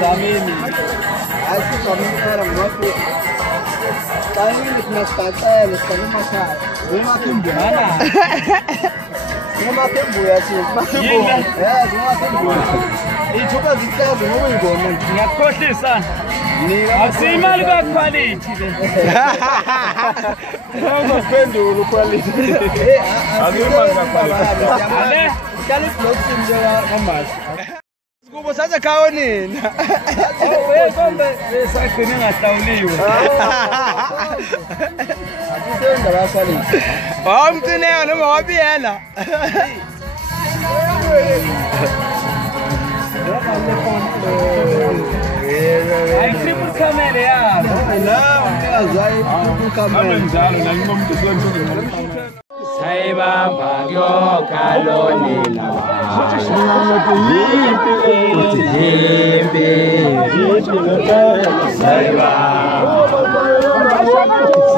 Zamini. Así también para muerte. También nos falta el escalón Uma tembuana. Uma tembuya sim. Uma tembuya. Uma tembuya. E chupa zitelo no ingoma. Ngiyakhohlisa. Asimali ka quality le. Ngaphendula quality. Asimali ka quality. Ale, kali floating njenga ngamazi. Kubo sathi khawo nina. Wekombe besagcina ngahlawuliwe. Akusenza basalini. Wamcineka noma wabiyela. Ay triple camel ya. La, ngiyazwayo Kambe njalo nangimuntu sonke. Sayibamba kuyokaloni laba. Uthi yimpi.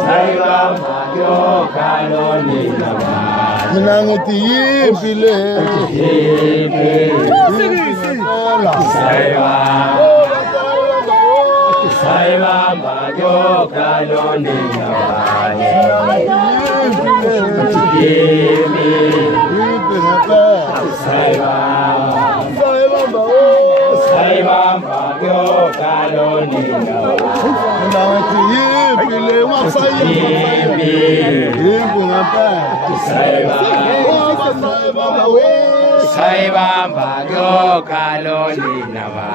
Sayibamba kuyokaloni laba. Mina ngithi yimpi le. Sayibamba kuyokaloni laba. Sayibamba kuyokaloni laba.